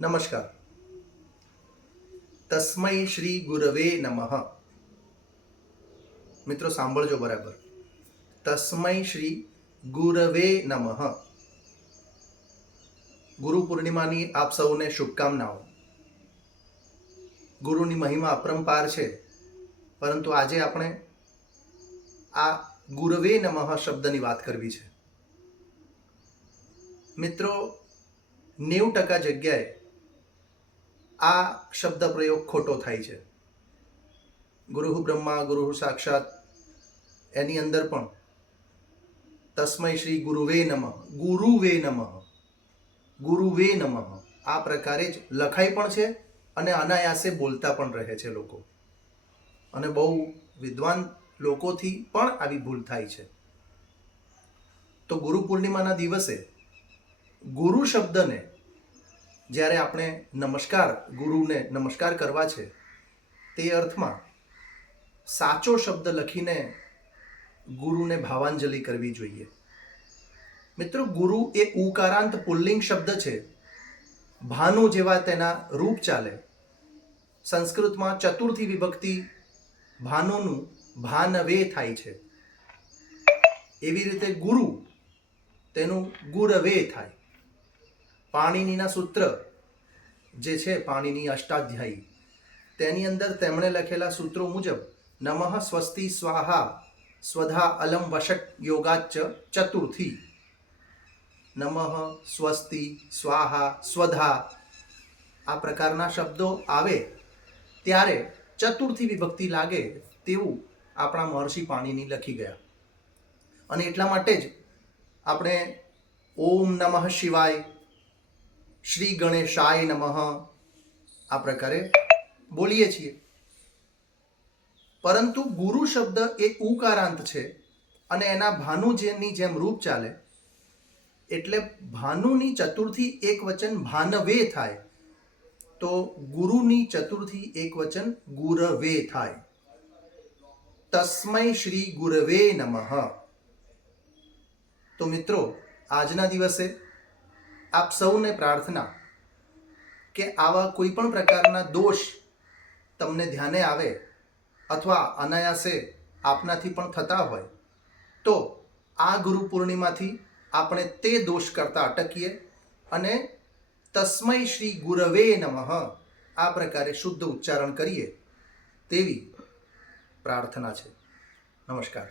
નમસ્કાર. તસ્મૈ શ્રી ગુરવે નમઃ. મિત્રો, સાંભળજો બરાબર. તસ્મૈ શ્રી ગુરવે નમઃ. ગુરુ પૂર્ણિમાની આપ સૌને શુભકામનાઓ. ગુરુની મહિમા અપરંપાર છે, પરંતુ આજે આપણે આ ગુરવે નમઃ શબ્દની વાત કરવી છે. મિત્રો, નેવું ટકા જગ્યાએ આ શબ્દ પ્રયોગ ખોટો થાય છે. ગુરુ બ્રહ્મા ગુરુ સાક્ષાત. એની અંદર પણ તસ્મય શ્રી ગુરુવે નમઃ ગુરુવે નમઃ ગુરુવે નમઃ. આ પ્રકારે જ લખાય પણ છે અને અનાયાસે બોલતા પણ રહે છે લોકો. અને બહુ વિદ્વાન લોકોથી પણ આવી ભૂલ થાય છે. તો ગુરુ પૂર્ણિમાના દિવસે ગુરુ શબ્દને જ્યારે આપણે નમસ્કાર ગુરુને નમસ્કાર કરવા છે, તે અર્થમાં સાચો શબ્દ લખીને ગુરુને ભાવાંજલિ કરવી જોઈએ. મિત્રો, ગુરુ એ ઉકારાંત પુલ્લિંગ શબ્દ છે. ભાનુ જેવા તેના રૂપ ચાલે. સંસ્કૃતમાં ચતુર્થી વિભક્તિ ભાનુનું ભાનવે થાય છે. એવી રીતે ગુરુ તેનું ગુરવે થાય. પાણીનીના સૂત્ર જે છે પાણીની અષ્ટાધ્યાયી, તેની અંદર તેમણે લખેલા સૂત્રો મુજબ, નમઃ સ્વસ્તિ સ્વાહા સ્વધા અલમ વશટ યોગાચ ચતુર્થી. નમઃ સ્વસ્તિ સ્વાહા સ્વધા આ પ્રકારના શબ્દો આવે ત્યારે ચતુર્થી વિભક્તિ લાગે તેવું આપણા મહર્ષિ પાણીની લખી ગયા. અને એટલા માટે જ આપણે ઓમ નમઃ શિવાય શ્રી ગણેશાય નમઃ. આ પ્રકારે બોલીએ છીએ. પરંતુ ગુરુ શબ્દ એ ઉકારાંત છે અને એના ભાનુ જેની જેમ રૂપ ચાલે, એટલે ભાનુની ચતુર્થી એક વચન ભાનવે થાય, તો ગુરુની ચતુર્થી એક વચન ગુરવે થાય. તસ્મૈ શ્રી ગુરવે નમઃ. તો મિત્રો, આજના દિવસે આપ સૌને પ્રાર્થના કે આવા કોઈ પણ પ્રકારના દોષ તમને ધ્યાને આવે અથવા અનાયાસે આપનાથી પણ થતા હોય, તો આ ગુરુ પૂર્ણિમાથી આપણે તે દોષ કરતા અટકીએ અને તસ્મૈ શ્રી ગુરવે નમઃ આ પ્રકારે શુદ્ધ ઉચ્ચારણ કરીએ તેવી પ્રાર્થના છે. નમસ્કાર.